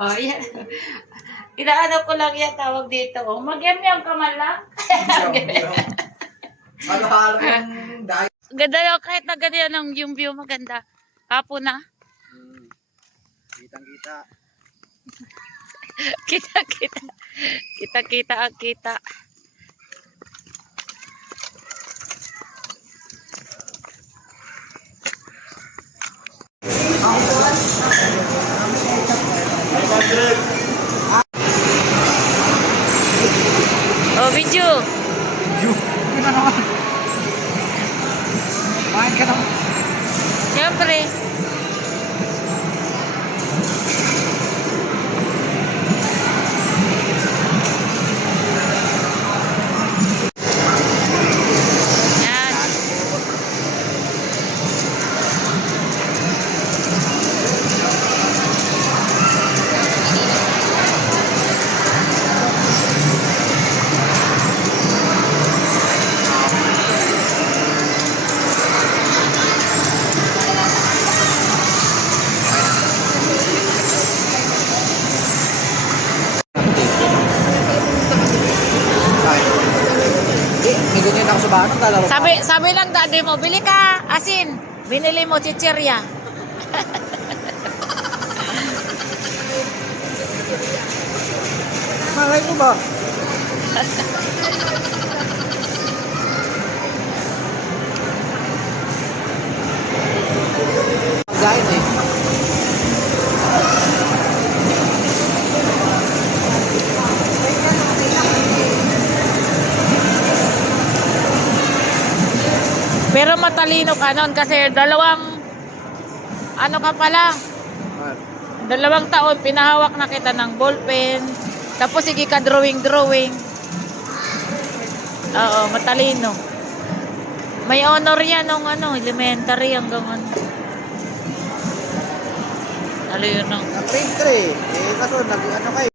Oh, yan. Inaano ko lang yan, tawag dito. Oh, mag-yam-yam ka man lang. Halo-halo yung dahil. Ganda lang, kahit na ganyan ang yung view, maganda. Hapon na. Kitang-kita. Kita-kita. Kita-kita ang kita. Oh, video. Yun na naman. Kumain ka naman. Siyempre. Yan. Hindi nyo na ako sa bahan. Dalawa pa. Sabi lang daddy mo, bili ka asin. Binili mo chichirya. Malay ko ba? Pagkain eh. Pero matalino ka nun kasi ano ka pala, 2 taon pinahawak na kita ng ballpen. Tapos sige ka drawing. Oo, matalino. May honor yan nung elementary hanggang ano. Ano yun? Nag-grade 3. Eh, kaso nag-ano kayo.